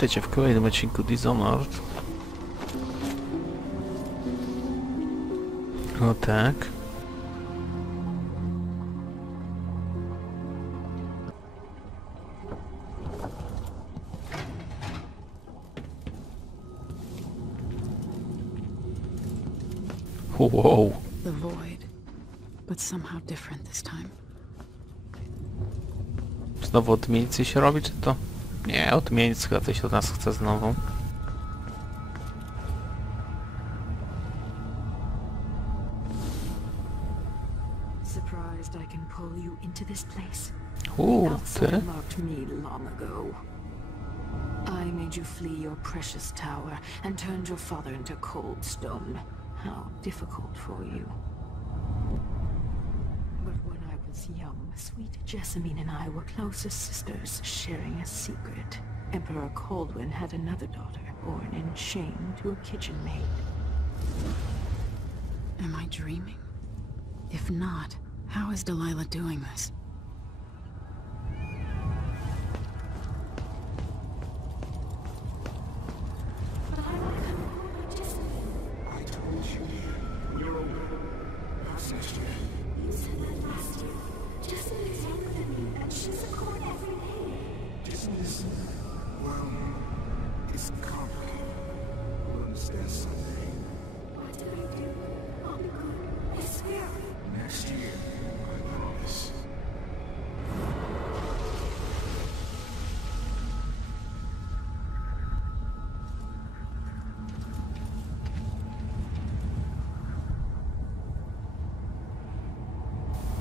Witajcie w kolejnym odcinku Dishonored. O tak. Wow. The void, but somehow different this time. Znowu odmienicy się robi, czy to? Nie, odmienic chyba coś od nas chce znowu. Surprised I can pull you into this place. Ty? Marked me long ago. I made you flee your precious tower and turned your father into cold stone. How difficult for you. But when I was young, sweet Jessamine and I were close as sisters, sharing a secret. Emperor Kaldwin had another daughter, born in shame to a kitchen maid. Am I dreaming? If not, how is Delilah doing this?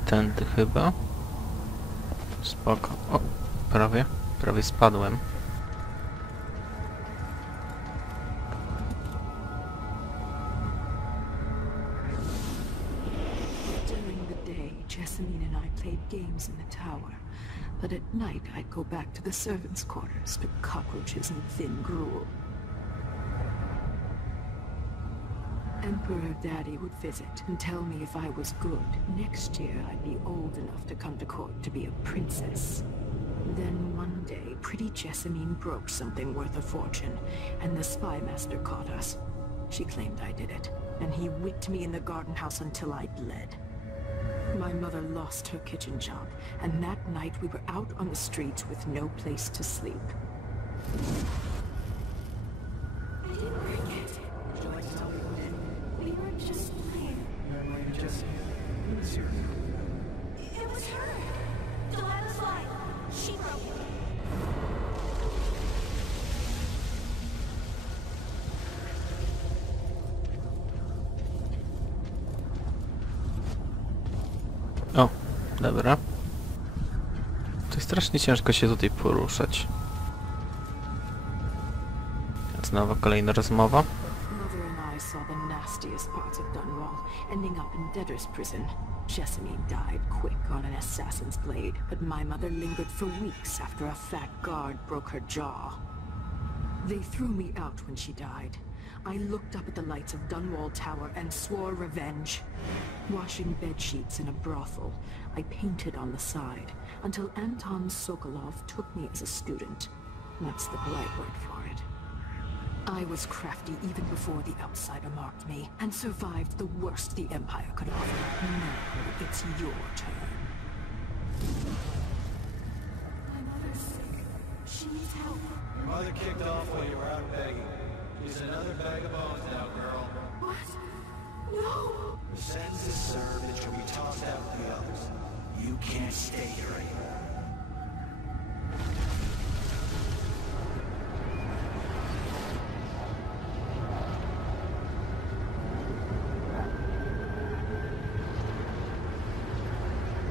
Tędy chyba. Spoko. O, prawie spadłem. During the day, Jessamine and I played games in the tower, but at night I'd go back to the servants' quarters to cockroaches and thin gruel. Emperor Daddy would visit and tell me if I was good. Next year, I'd be old enough to come to court to be a princess. Then one day, pretty Jessamine broke something worth a fortune, and the spy master caught us. She claimed I did it, and he whipped me in the garden house until I bled. My mother lost her kitchen job, and that night we were out on the streets with no place to sleep. I didn't forget. Would you like to tell me what happened? We were just playing. It was her! Delilah's lie. She broke it. O, dobra. To jest strasznie ciężko się tutaj poruszać. Znowu kolejna rozmowa. Mother and I saw the nastiest parts of Dunwall, ending up in debtor's prison. Jessamine died quick on an assassin's blade, but my mother lingered for weeks after a fat guard broke her jaw. They threw me out when she died. I looked up at the lights of Dunwall Tower and swore revenge. Washing bedsheets in a brothel, I painted on the side, until Anton Sokolov took me as a student. That's the polite word for it. I was crafty even before the outsider marked me, and survived the worst the Empire could offer. Now it's your turn. My mother's sick. She needs help. Your mother kicked off while you were out begging. She's another bag of bones now, girl. What? No! The sentence is served that you'll be tossed out with the others. You can't stay here anymore.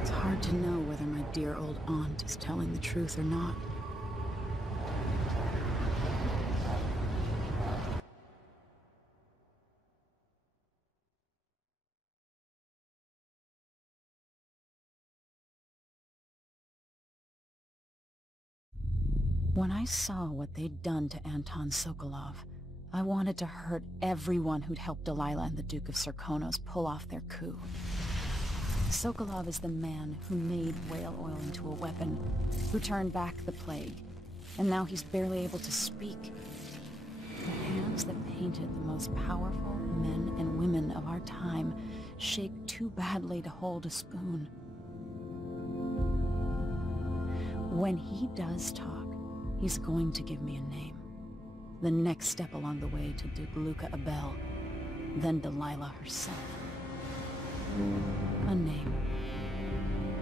It's hard to know whether my dear old aunt is telling the truth or not. When I saw what they'd done to Anton Sokolov, I wanted to hurt everyone who'd helped Delilah and the Duke of Serkonos pull off their coup. Sokolov is the man who made whale oil into a weapon, who turned back the plague. and now he's barely able to speak. The hands that painted the most powerful men and women of our time shake too badly to hold a spoon. When he does talk, he's going to give me a name. The next step along the way to Duke Luca Abel, then Delilah herself. A name.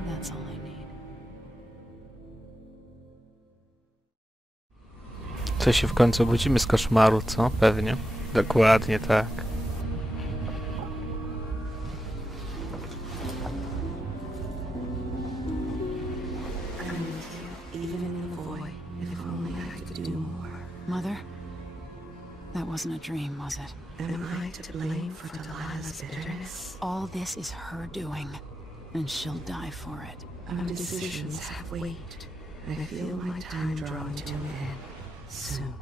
That's all I need. Co się w końcu obudzimy z koszmaru, co? Pewnie. Dokładnie tak. Mother? That wasn't a dream, was it? Am I to blame for Delilah's bitterness? All this is her doing, and she'll die for it. Our decisions have weight. I feel my time drawing to an end soon.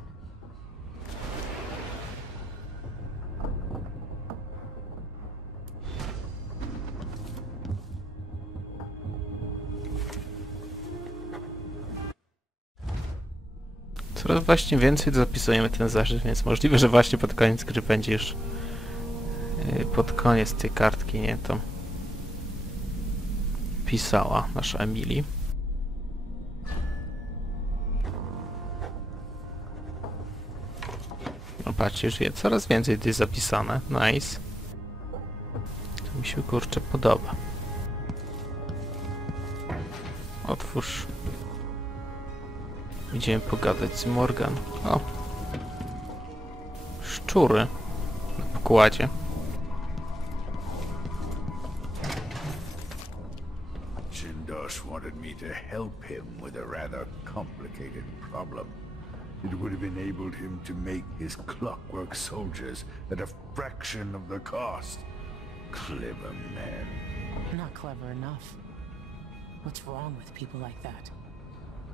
Coraz właśnie więcej zapisujemy ten zeszyt, więc możliwe, że właśnie pod koniec gry będzie już pod koniec tej kartki, nie, to pisała nasza Emily. No patrzcie, już jest coraz więcej tutaj zapisane. Nice. To mi się kurczę podoba. Otwórz. Idziemy pogadać z Morgan. O! Szczury na pokładzie. Jindosh wanted me to help him with a rather complicated problem. It would have enabled him to make his clockwork soldiers at a fraction of the cost. Clever man. Not clever enough. What's wrong with people like that?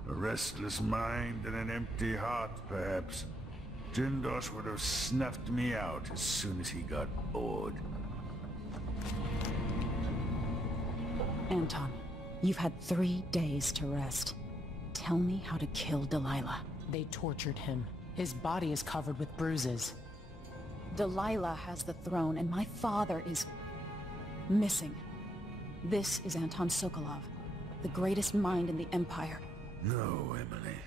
A restless mind and an empty heart, perhaps. Jindosh would have snuffed me out as soon as he got bored. Anton, you've had 3 days to rest. Tell me how to kill Delilah. They tortured him. His body is covered with bruises. Delilah has the throne, and my father is missing. This is Anton Sokolov, the greatest mind in the Empire. No, Emily.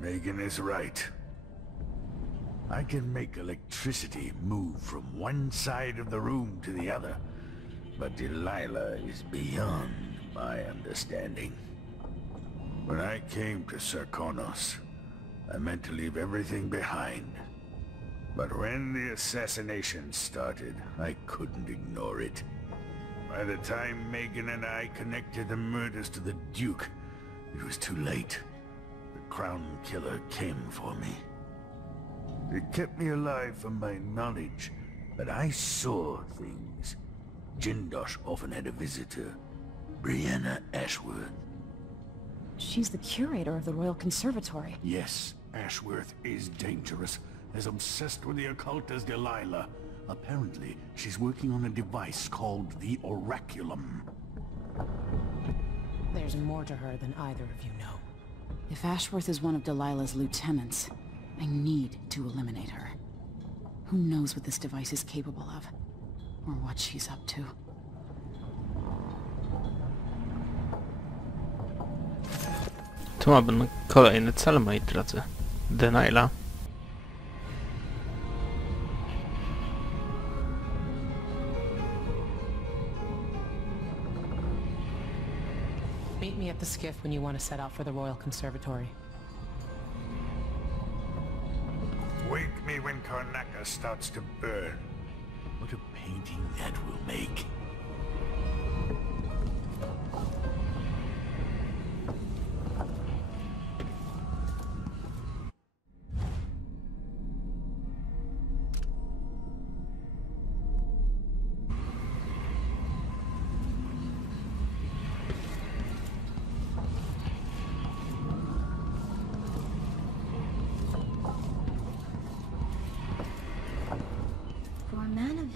Megan is right. I can make electricity move from one side of the room to the other, but Delilah is beyond my understanding. When I came to Serkonos, I meant to leave everything behind. But when the assassination started, I couldn't ignore it. By the time Megan and I connected the murders to the Duke, it was too late. The Crown Killer came for me. It kept me alive from my knowledge, but I saw things. Jindosh often had a visitor, Brianna Ashworth. She's the curator of the Royal Conservatory. Yes, Ashworth is dangerous, as obsessed with the occult as Delilah. Apparently, she's working on a device called the Oraculum. There's more to her than either of you know. If Ashworth is one of Delilah's lieutenants, I need to eliminate her. Who knows what this device is capable of? Or what she's up to. Tu mamy kolejny cel, moi drodzy. Delilah. Meet me at the skiff when you want to set out for the Royal Conservatory. Wake me when Karnaca starts to burn. What a painting that will make.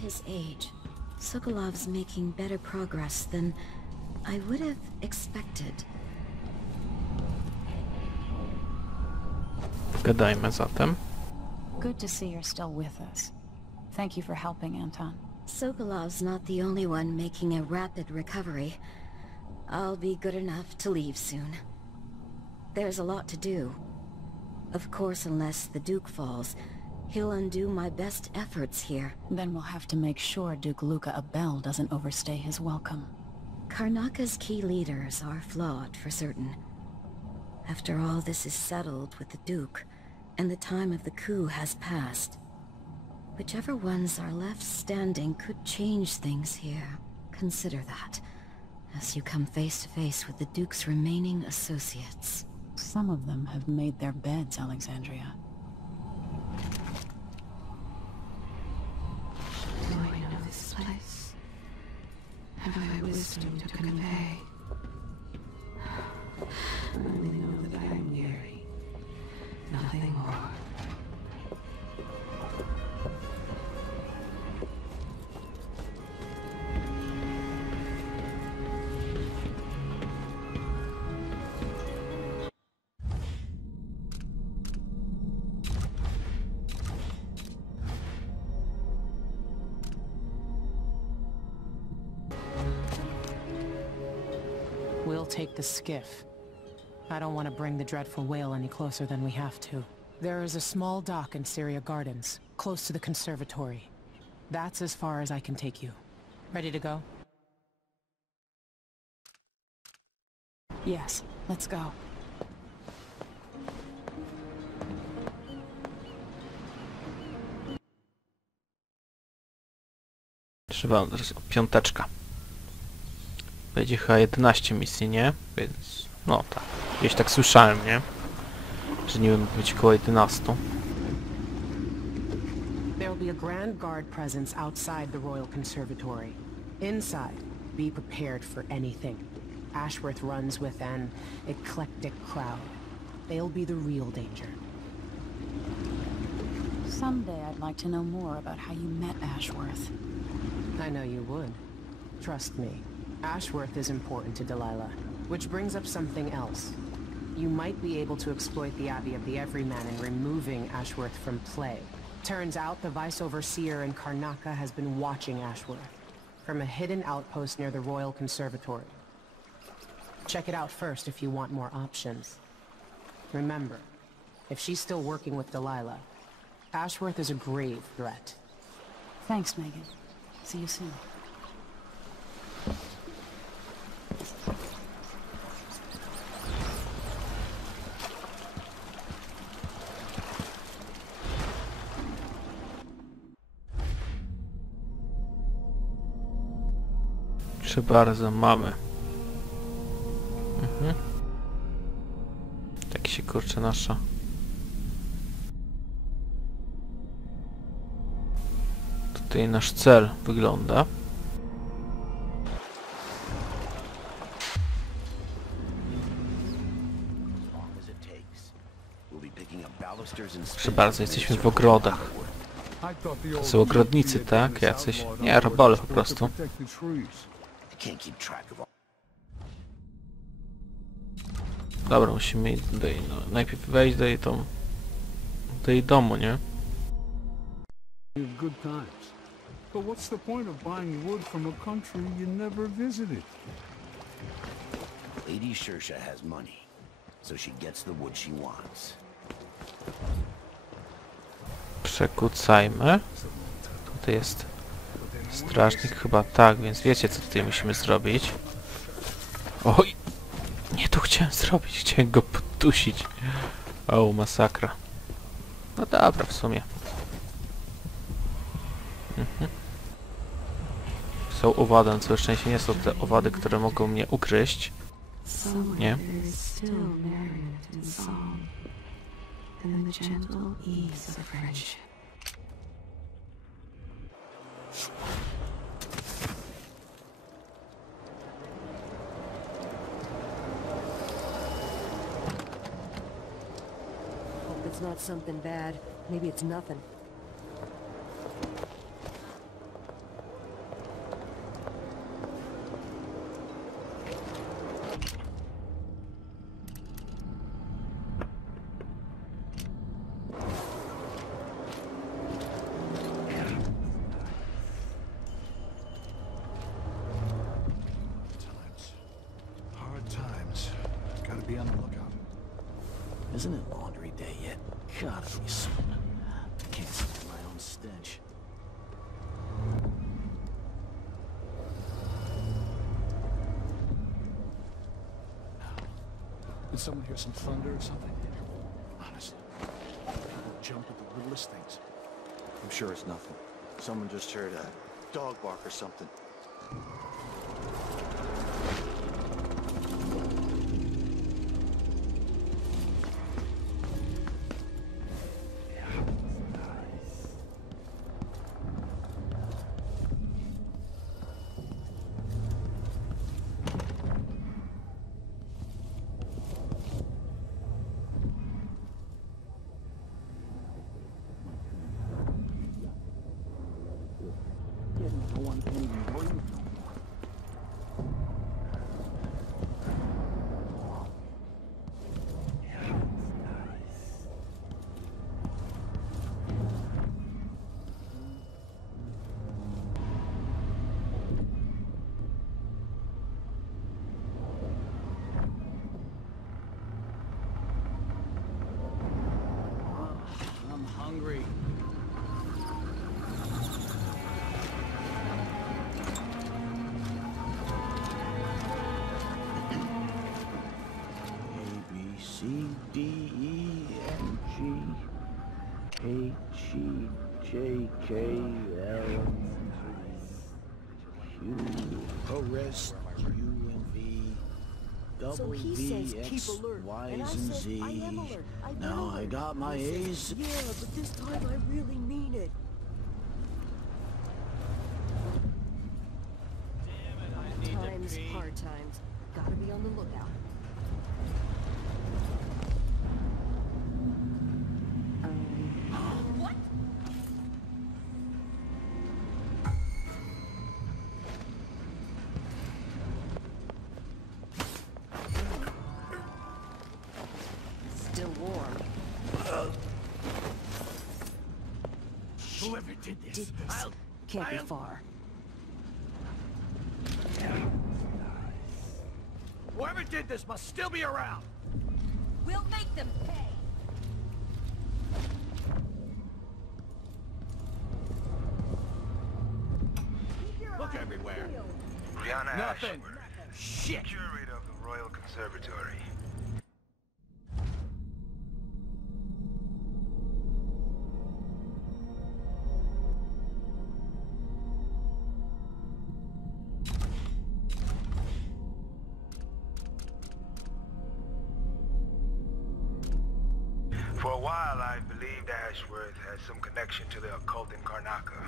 His age, Sokolov's making better progress than I would have expected. Gadajmy zatem. Good to see you're still with us. Thank you for helping, Anton. Sokolov's not the only one making a rapid recovery. I'll be good enough to leave soon. There's a lot to do. Of course, unless the Duke falls, he'll undo my best efforts here. Then we'll have to make sure Duke Luca Abel doesn't overstay his welcome. Karnaka's key leaders are flawed, for certain. After all this is settled with the Duke, and the time of the coup has passed, whichever ones are left standing could change things here. Consider that, as you come face to face with the Duke's remaining associates. Some of them have made their beds, Alexandria. Do I know this place? Have I wisdom to convey? I only know that I am weary. Nothing more. We'll take the skiff. I don't want to bring the dreadful whale any closer than we have to. There is a small dock in Syria Gardens, close to the conservatory. That's as far as I can take you. Ready to go? Yes, let's go. Trzeba piąteczka. Będzie chyba 11 misji, nie? Więc... no tak. Gdzieś tak słyszałem, nie? Że nie wiem, być koło 11. There will be a Grand Guard presence outside the Royal Conservatory. Inside, be prepared for anything. Ashworth runs with an eclectic crowd. They'll be the real danger. Someday I'd like to know more about how you met Ashworth. I know you would. Trust me. Ashworth is important to Delilah, which brings up something else. You might be able to exploit the Abbey of the Everyman in removing Ashworth from play. Turns out the Vice Overseer in Karnaka has been watching Ashworth from a hidden outpost near the Royal Conservatory. Check it out first if you want more options. Remember, if she's still working with Delilah, Ashworth is a grave threat. Thanks, Megan. See you soon. Czy bardzo mamy. Tak się kurczę nasza. Tutaj nasz cel wygląda. Proszę bardzo, jesteśmy w ogrodach. To są ogrodnicy, tak? Jacyś. Nie, robole po prostu. Dobra, musimy do jej, no, najpierw wejść do jej domu, nie? Good times. But what's the point of buying wood from a country you never visited? Lady Shersha has money, so she gets the wood she wants. Przekucajmy. Tutaj jest strażnik chyba, tak, więc wiecie co tutaj musimy zrobić. Oj! Nie to chciałem zrobić, chciałem go poddusić. O, masakra. No dobra, w sumie. Są owady, na całe szczęście nie są te owady, które mogą mnie ugryźć. Nie. It's not something bad. Maybe it's nothing. Isn't it laundry day yet? Gotta be soon. I can't stand my own stench. Did someone hear some thunder or something? Honestly, people jump at the littlest things. I'm sure it's nothing. Someone just heard a dog bark or something. Hungry. A, B, C, D, E, F, G, H, E, J, K, L, Q, arrest, U, and V, So he W, says V, keep X, alert, Y's, and I and said Z. I am alert. I've been Now alert. I got my He A's. says, yeah, but this time I really mean it. Times, hard times. Gotta be on the lookout. What? Still warm. Whoever did this, Can't be far. whoever did this must still be around. We'll make them pay. Look everywhere. Brianna Nothing. Ashworth, Shit. curator of the Royal Conservatory. For a while, I believed Ashworth had some connection to the occult in Karnaca.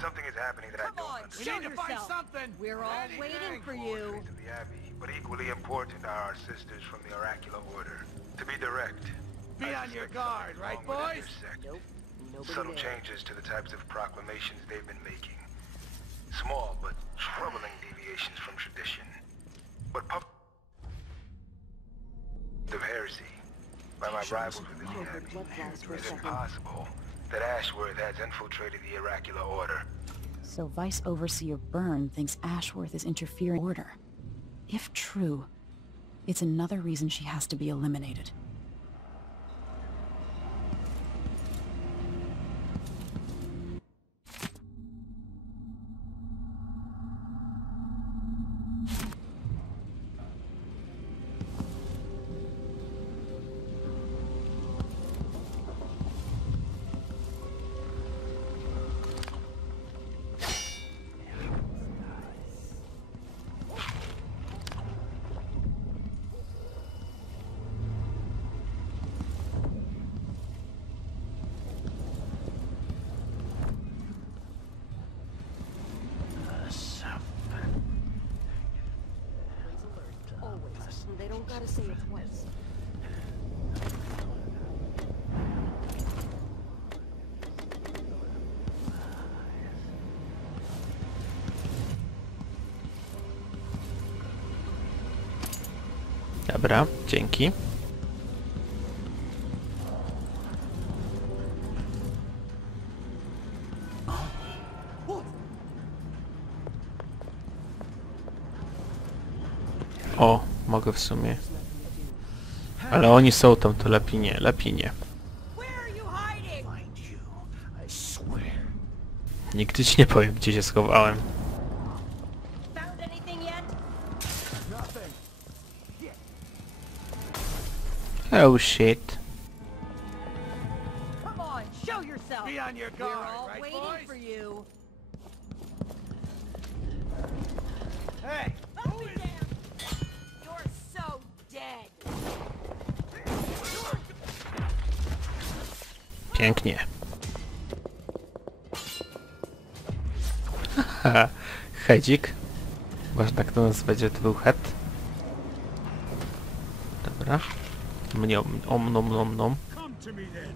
Something is happening that I don't We understand. need to find something. We're all waiting for you. To the Abbey, but equally important are our sisters from the Oracular Order. To be direct, Be I on your suspect guard, something's right, wrong with boys? their sect. Nope. Nobody Subtle there. changes to the types of proclamations they've been making. Small but troubling deviations from tradition. But of heresy by my rivals within the Abbey. Is it possible that Ashworth has infiltrated the Oracular Order? So Vice Overseer Byrne thinks Ashworth is interfering with order. If true, it's another reason she has to be eliminated. Always. They don't gotta say it twice. Dobra, dzięki. O, mogę w sumie Ale oni są tam, to lepiej nie, lepiej nie. Nigdy ci nie powiem, gdzie się schowałem. Oh shit. Come on, show yourself. Be on your guard, We're all right, waiting boys? for you. Hey! Let me down. You're so dead. Pięknie. Haha, hedzik. Ważne, jak to nazwać, że to był head. Dobra. Mnie nom. Come to me then.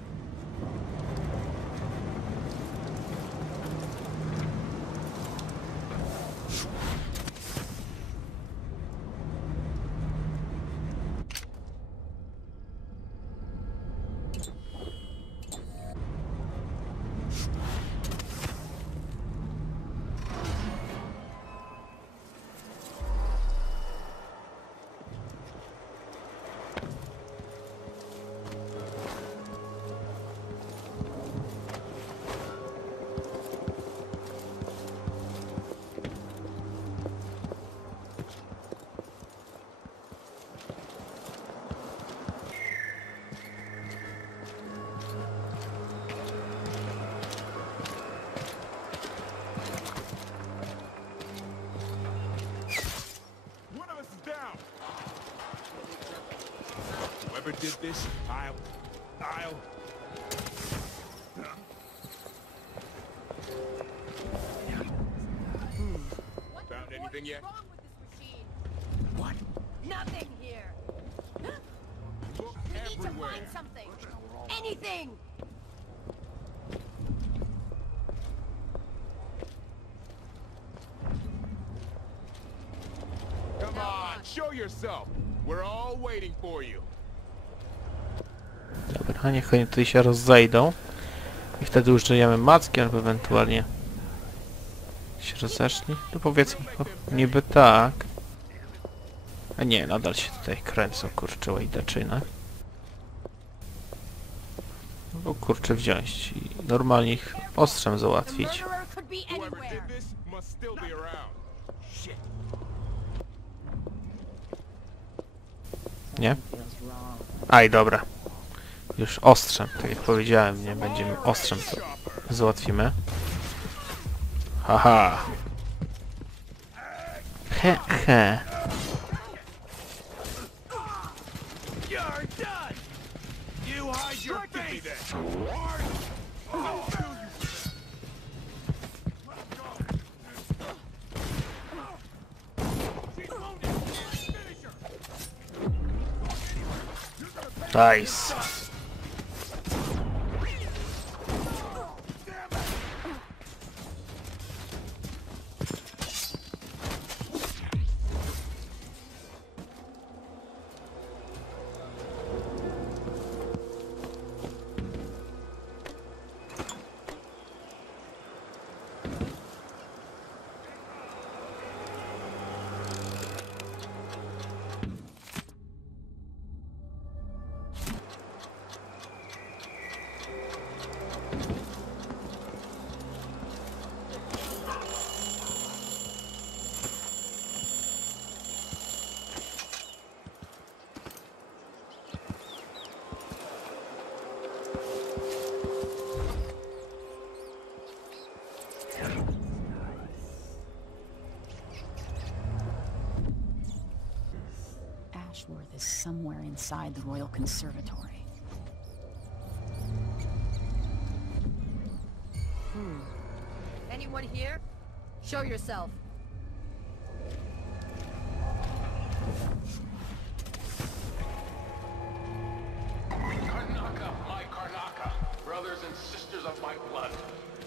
Whoever did this, I'll... Found anything yet? What's wrong with this machine? What? Nothing here. Look We need to everywhere. find something. Anything. Come on, show yourself. We're all waiting for you. Dobra, niech oni tutaj się rozejdą. I wtedy użyjemy macki, albo ewentualnie się rozeszli. No powiedzmy, niby tak. A nie, nadal się tutaj kręcą, kurczę, łajdaczyna. No bo kurczę wziąć i normalnie ich ostrzem załatwić. Murderer could be Whoever anywhere. did this must still be around. Shit. Nie? Aj, dobra. Już ostrzem, tak jak powiedziałem, nie będziemy ostrzem, to załatwimy. Haha. He. You're done! You hide your face! Nice. Ashworth is somewhere inside the Royal Conservatory. Anyone here? Show yourself. Karnaka, my Karnaka, brothers and sisters of my blood,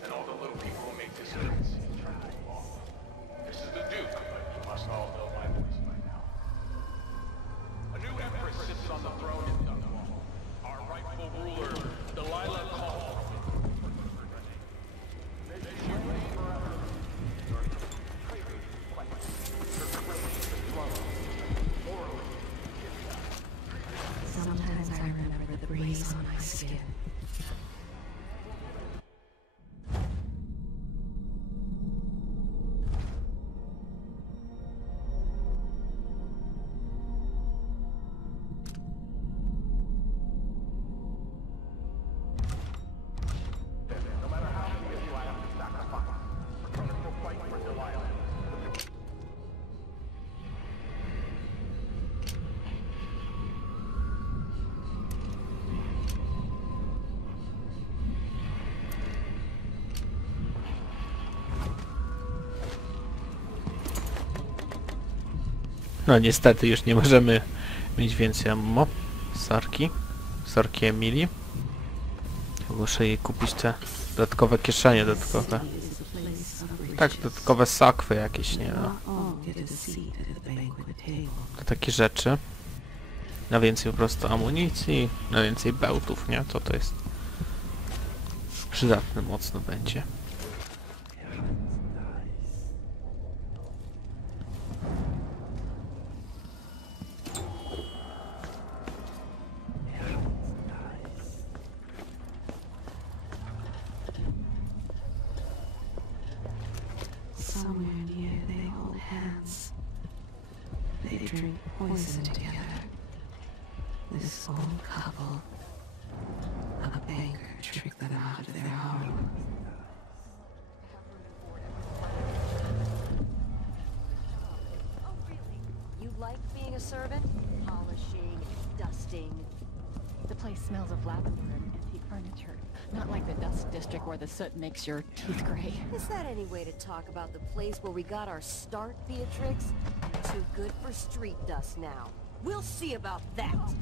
and all the little people who make this earth. This is the Duke, but you must all know my voice by now. A new empress sits on the throne in Dunwall. Our rightful ruler, Delilah Call. Someone No niestety już nie możemy mieć więcej ammo. Sorki Emily. Muszę jej kupić te dodatkowe kieszenie, dodatkowe... Tak, dodatkowe sakwy jakieś, nie no. To takie rzeczy. Na więcej po prostu amunicji, na więcej bełtów, nie? To jest przydatne mocno będzie. Somewhere near they hold hands. They drink poison together. This old couple. A banker tricked them out of their home. Oh, really? You like being a servant? Polishing, dusting. The place smells of lavender and antique furniture. Not like the dust district where the soot makes your teeth gray. Is that any way to talk about the place where we got our start, Beatrix? Too good for street dust now. We'll see about that.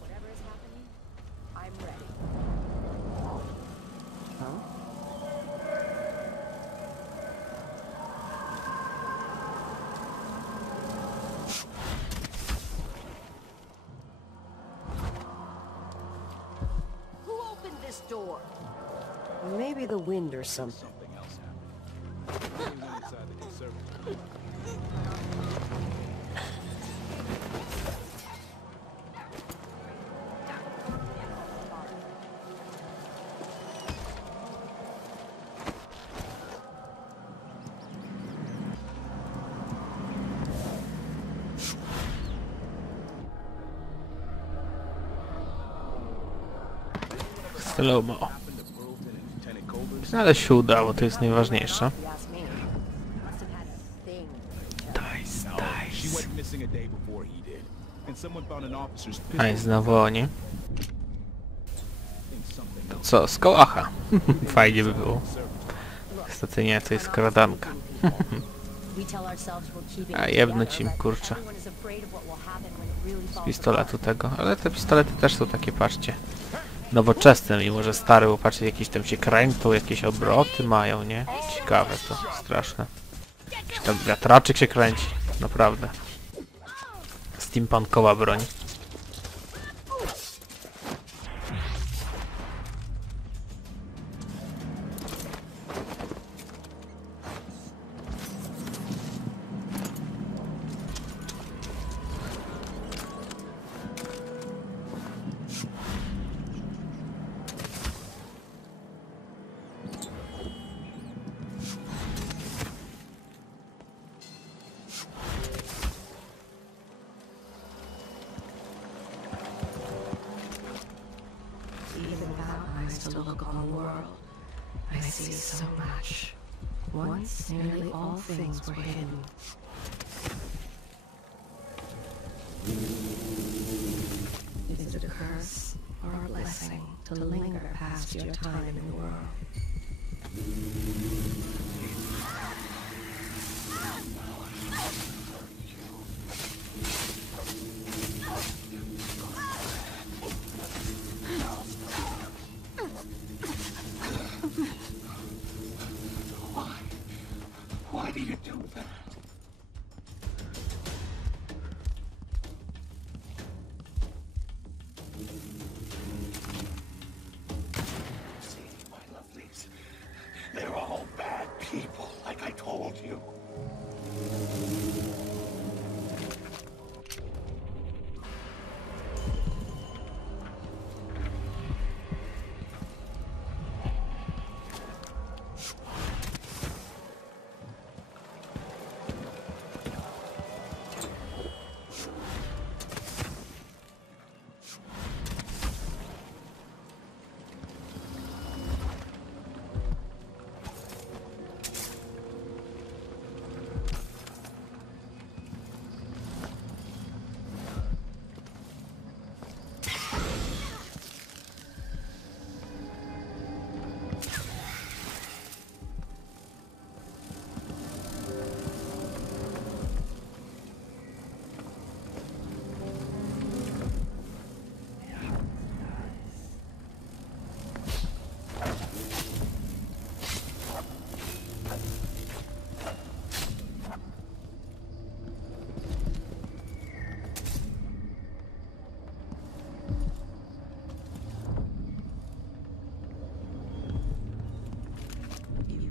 Whatever is happening, I'm ready. Who opened this door? Maybe the wind or something. Slow-mo. Ale się udało, to jest najważniejsze. A i znowu oni. To co, z kołacha. Fajnie by było. Niestety nie, to jest skradanka. A jebnąć im, kurczę. Z pistoletu tego. Ale te pistolety też są takie, patrzcie, nowoczesne, mimo że stare, bo patrzcie, jakieś tam się kręcą, jakieś obroty mają, nie? Ciekawe to, straszne. Jakiś tam wiatraczek się kręci, naprawdę. Steampunkowa broń. To look on the world, I see so much. Once, nearly all things were hidden. Is it a curse or a blessing to linger past your time in the world? Why do you do that? See, my lovelies,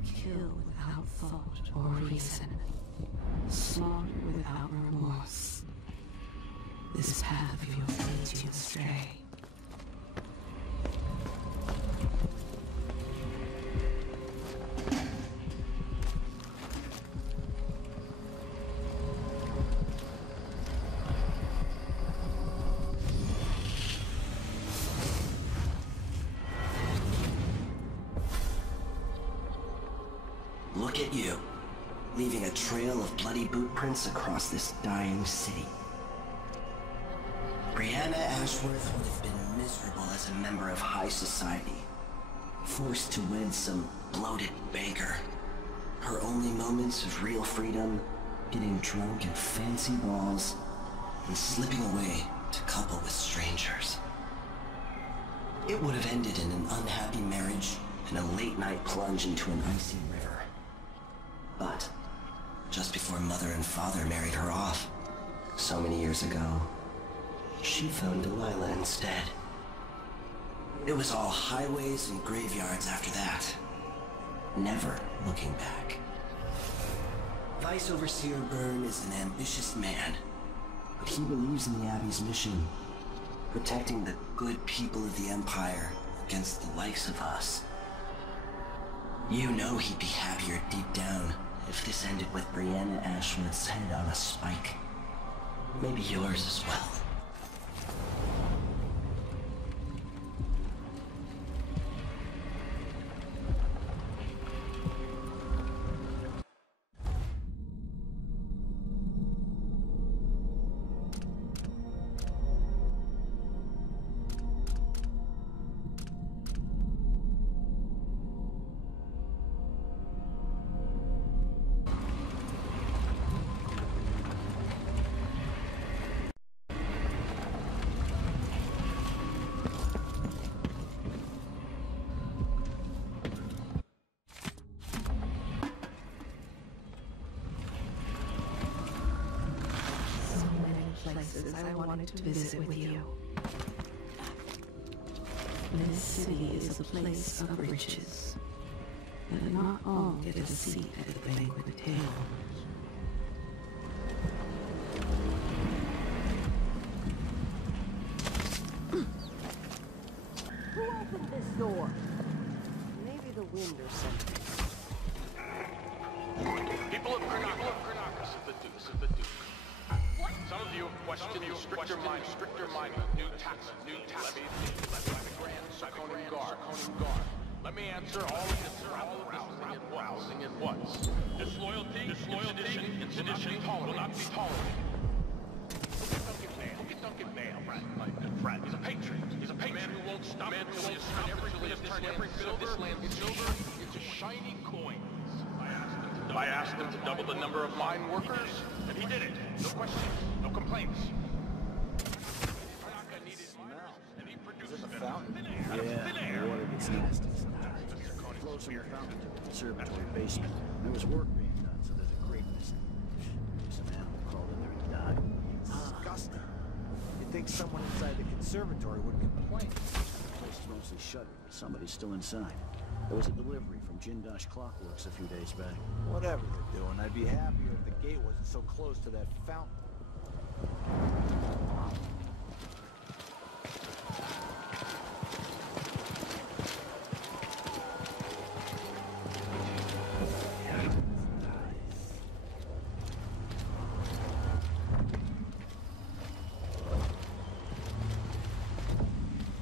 kill without thought or reason. Slaughter without remorse. This path of yours leads you astray. Look at you, leaving a trail of bloody boot prints across this dying city. Brianna Ashworth would have been miserable as a member of high society, forced to wed some bloated beggar. Her only moments of real freedom, getting drunk at fancy balls, and slipping away to couple with strangers. It would have ended in an unhappy marriage and a late-night plunge into an icy river. But just before Mother and Father married her off, so many years ago, she found Delilah instead. It was all highways and graveyards after that, never looking back. Vice Overseer Byrne is an ambitious man, but he believes in the Abbey's mission, protecting the good people of the Empire against the likes of us. You know he'd be happier deep down if this ended with Brianna Ashworth's head on a spike. Maybe yours as well. Places I wanted to visit with you. This city is a place of riches, but not all get a seat at the banquet table. Who opened this door? Maybe the wind or something. People of Granacus of the Duke. Some of you have questioned the stricter mind, new tax levy by the Grand Sarconian Guard. Let me answer all of this rousing at once. Disloyalty, sedition will not be tolerated. Duncan Mayo, friend. He's a patriot. He's a man who won't stop until he has turned every bit of this land silver into shiny coins. I asked him to double the number of mine workers, and he did it. No questions, no complaints. And he produced the fountain? Yeah, the water gets nasty sometimes. It flows from the fountain to the conservatory basement. There was work being done, so there's a grate missing. Some animal crawled in there and died. Disgusting. You'd think someone inside the conservatory would complain. The place is mostly shuttered, but somebody's still inside. There was a delivery from Jindosh Clockworks a few days back. Whatever they're doing, I'd be happier if the gate wasn't so close to that fountain.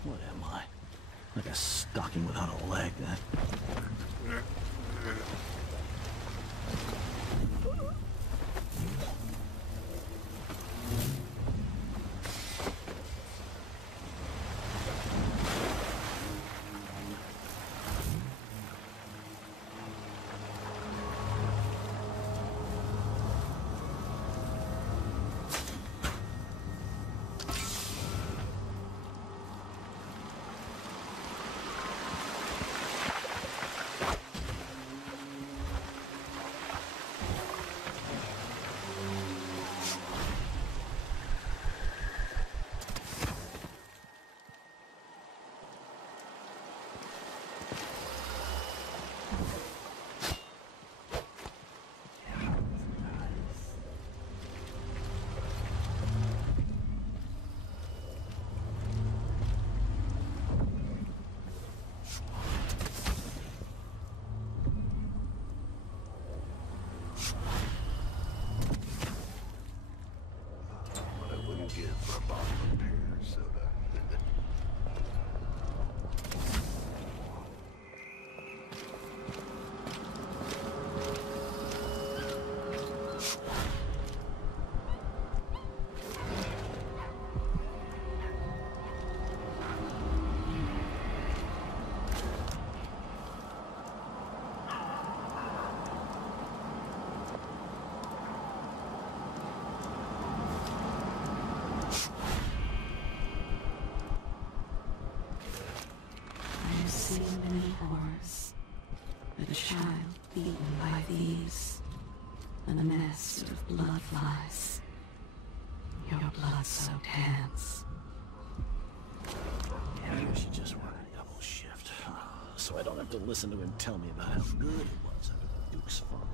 What am I? Like a stocking without a leg, then. the child beaten by these, and a nest of blood flies. Your blood-soaked hands. Maybe I should just work a double shift, so I don't have to listen to him tell me about how good it was under the Duke's father.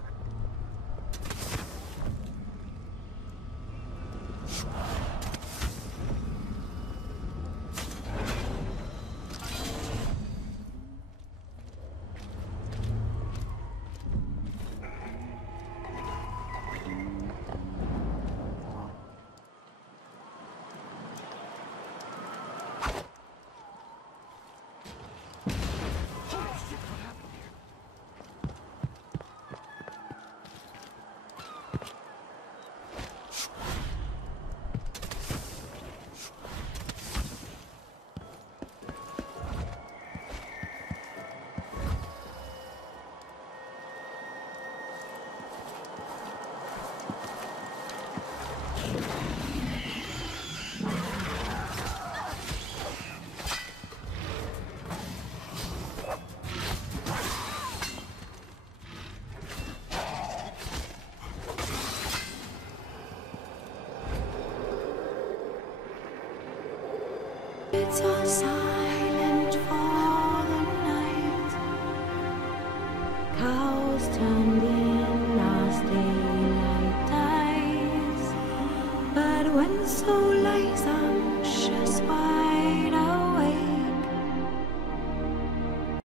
It's all